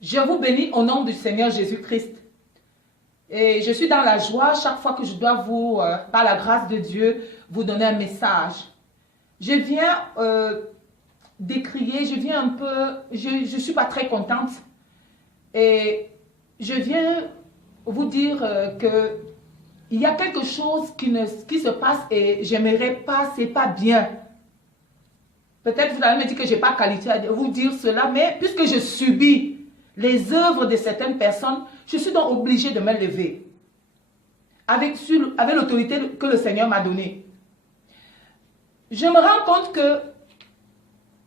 Je vous bénis au nom du Seigneur Jésus-Christ. Et je suis dans la joie chaque fois que je dois vous, par la grâce de Dieu, vous donner un message. Je viens décrier, je viens un peu, je ne suis pas très contente. Et je viens vous dire que il y a quelque chose qui se passe et j'aimerais pas, c'est pas bien. Peut-être vous allez me dire que je n'ai pas qualité à vous dire cela, mais puisque je subis les œuvres de certaines personnes, je suis donc obligée de me lever avec l'autorité que le Seigneur m'a donnée. Je me rends compte que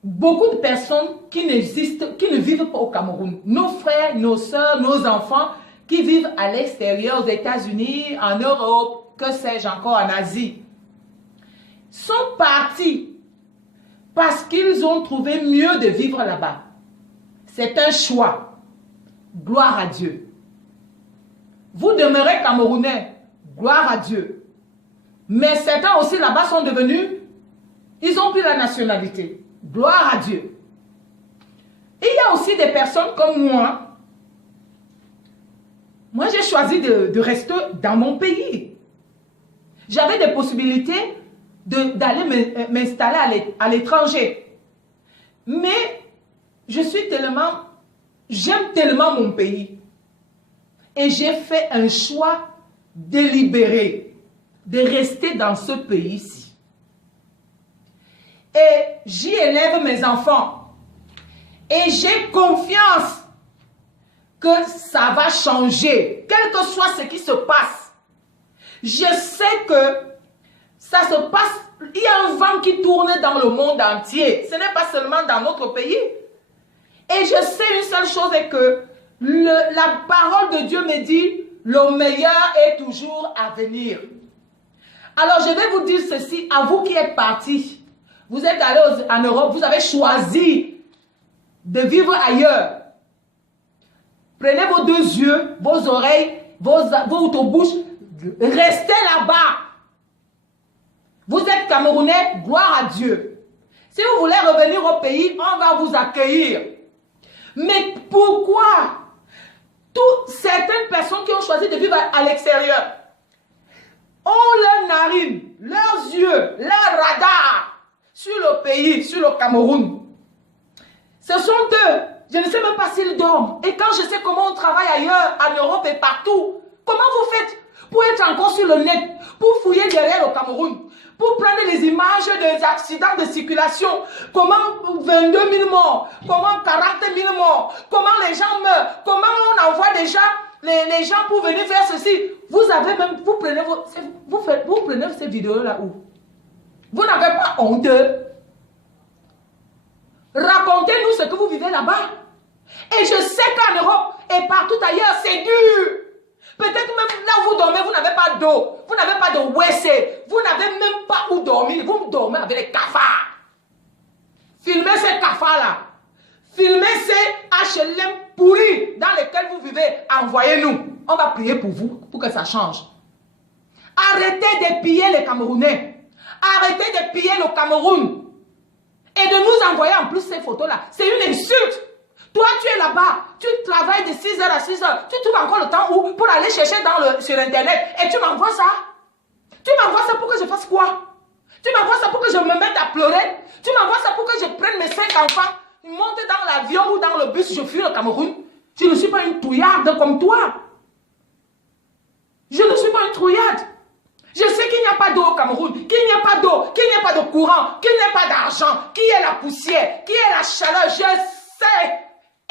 beaucoup de personnes qui ne vivent pas au Cameroun, nos frères, nos soeurs, nos enfants, qui vivent à l'extérieur, aux États-Unis, en Europe, que sais-je encore, en Asie, sont partis parce qu'ils ont trouvé mieux de vivre là-bas. C'est un choix. Gloire à Dieu. Vous demeurez Camerounais. Gloire à Dieu. Mais certains aussi là-bas sont devenus, ils ont pris la nationalité. Gloire à Dieu. Et il y a aussi des personnes comme moi. Moi, j'ai choisi de rester dans mon pays. J'avais des possibilités d'aller m'installer à l'étranger. Mais j'aime tellement mon pays. Et j'ai fait un choix délibéré de rester dans ce pays-ci. Et j'y élève mes enfants. Et j'ai confiance que ça va changer, quel que soit ce qui se passe. Je sais que ça se passe, il y a un vent qui tourne dans le monde entier. Ce n'est pas seulement dans notre pays. Et je sais une seule chose, est que la parole de Dieu me dit, le meilleur est toujours à venir. Alors je vais vous dire ceci, à vous qui êtes partis, vous êtes allés en Europe, vous avez choisi de vivre ailleurs. Prenez vos deux yeux, vos oreilles, votre bouche, restez là-bas. Vous êtes Camerounais, gloire à Dieu. Si vous voulez revenir au pays, on va vous accueillir. Mais pourquoi certaines personnes qui ont choisi de vivre à l'extérieur ont leurs narines, leurs yeux, leur radar sur le pays, sur le Cameroun? Ce sont eux. Je ne sais même pas s'ils dorment. Et quand je sais comment on travaille ailleurs, en Europe et partout, comment vous faites pour être encore sur le net, pour fouiller derrière le Cameroun, pour prendre les images des accidents de circulation, comment 22 000 morts, comment 40 000 morts, comment les gens meurent, comment on envoie déjà les gens pour venir faire ceci. Vous prenez ces vidéos-là où? Vous n'avez pas honte? Racontez-nous ce que vous vivez là-bas. Et je sais qu'en Europe et partout ailleurs, c'est dur. Peut-être même là où vous dormez, vous n'avez pas d'eau. Vous n'avez pas de WC. Vous n'avez même pas où dormir. Vous dormez avec les cafards. Filmez ces cafards-là. Filmez ces HLM pourris dans lesquels vous vivez. Envoyez-nous. On va prier pour vous, pour que ça change. Arrêtez de piller les Camerounais. Arrêtez de piller le Cameroun. Et de nous envoyer en plus ces photos-là. C'est une insulte. Toi, tu es là-bas, tu travailles de 6h à 6h, tu trouves encore le temps où pour aller chercher sur Internet et tu m'envoies ça. Tu m'envoies ça pour que je fasse quoi? Tu m'envoies ça pour que je me mette à pleurer? Tu m'envoies ça pour que je prenne mes 5 enfants, monte dans l'avion ou dans le bus, je fuis le Cameroun? Je ne suis pas une trouillarde comme toi. Je ne suis pas une trouillarde. Je sais qu'il n'y a pas d'eau au Cameroun, qu'il n'y a pas d'eau, qu'il n'y a pas de courant, qu'il n'y a pas d'argent, qu'il y a la poussière, qu'il y a la chaleur. Je sais.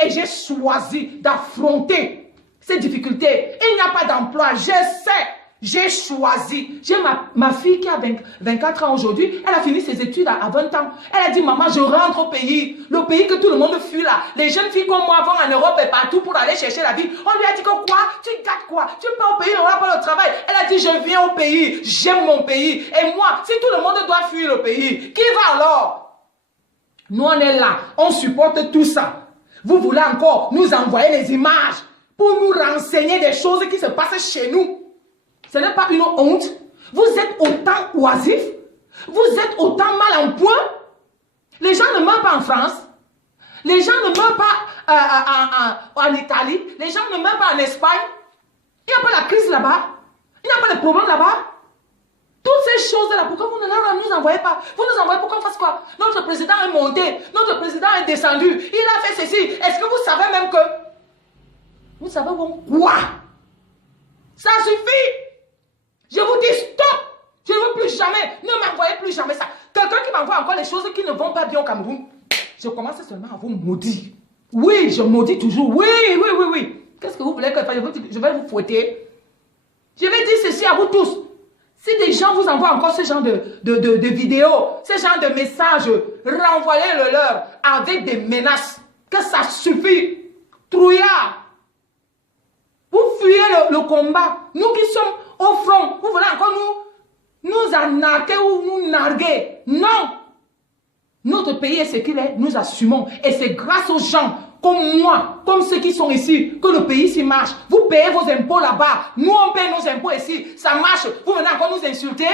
Et j'ai choisi d'affronter ces difficultés. Il n'y a pas d'emploi. Je sais. J'ai choisi. J'ai ma fille qui a 24 ans aujourd'hui. Elle a fini ses études à 20 ans. Elle a dit, maman, je rentre au pays. Le pays que tout le monde fuit là. Les jeunes filles comme moi vont en Europe et partout pour aller chercher la vie. On lui a dit que quoi? Tu gâtes quoi? Tu pars au pays, on n'a pas le travail. Elle a dit, je viens au pays. J'aime mon pays. Et moi, si tout le monde doit fuir le pays, qui va alors? Nous, on est là. On supporte tout ça. Vous voulez encore nous envoyer les images pour nous renseigner des choses qui se passent chez nous. Ce n'est pas une honte. Vous êtes autant oisifs. Vous êtes autant mal en point. Les gens ne meurent pas en France. Les gens ne meurent pas en Italie. Les gens ne meurent pas en Espagne. Il n'y a pas la crise là-bas. Il n'y a pas de problème là-bas. Toutes ces choses-là, pourquoi vous ne nous envoyez pas? Vous nous envoyez pour qu'on fasse quoi? Notre président est monté. Notre président est descendu. Il a fait ceci. Est-ce que vous savez même que... Vous savez quoi? Ça suffit. Je vous dis stop. Je ne veux plus jamais. Ne m'envoyez plus jamais ça. Quelqu'un qui m'envoie encore les choses qui ne vont pas bien au Cameroun, je commence seulement à vous maudire. Oui, je maudis toujours. Oui, oui, oui, oui. Qu'est-ce que vous voulez que je fasse? Je vais vous fouetter. Je vais dire ceci à vous tous. Si des gens vous envoient encore ce genre de vidéos, ce genre de messages, renvoyez-le leur avec des menaces. Que ça suffit. Trouillard. Vous fuyez le combat. Nous qui sommes au front, vous voulez encore nous arnaquer ou nous narguer. Non. Notre pays est ce qu'il est, nous assumons. Et c'est grâce aux gens comme moi, comme ceux qui sont ici, que le pays s'y marche. Vous payez vos impôts là-bas. Nous, on paye nos impôts ici. Ça marche. Vous venez encore nous insulter?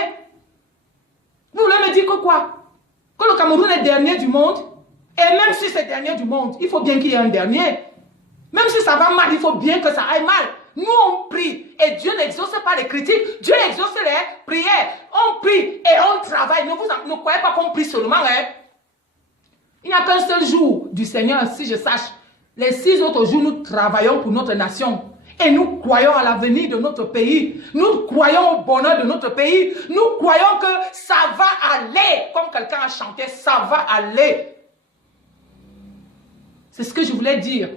Vous voulez me dire que quoi? Que le Cameroun est dernier du monde? Et même si c'est dernier du monde, il faut bien qu'il y ait un dernier. Même si ça va mal, il faut bien que ça aille mal. Nous, on prie et Dieu n'exauce pas les critiques. Dieu exauce les prières. On prie et on travaille. Ne croyez pas qu'on prie seulement. Hein? Il n'y a qu'un seul jour du Seigneur, si je sache. Les 6 autres jours, nous travaillons pour notre nation. Et nous croyons à l'avenir de notre pays. Nous croyons au bonheur de notre pays. Nous croyons que ça va aller. Comme quelqu'un a chanté, ça va aller. C'est ce que je voulais dire.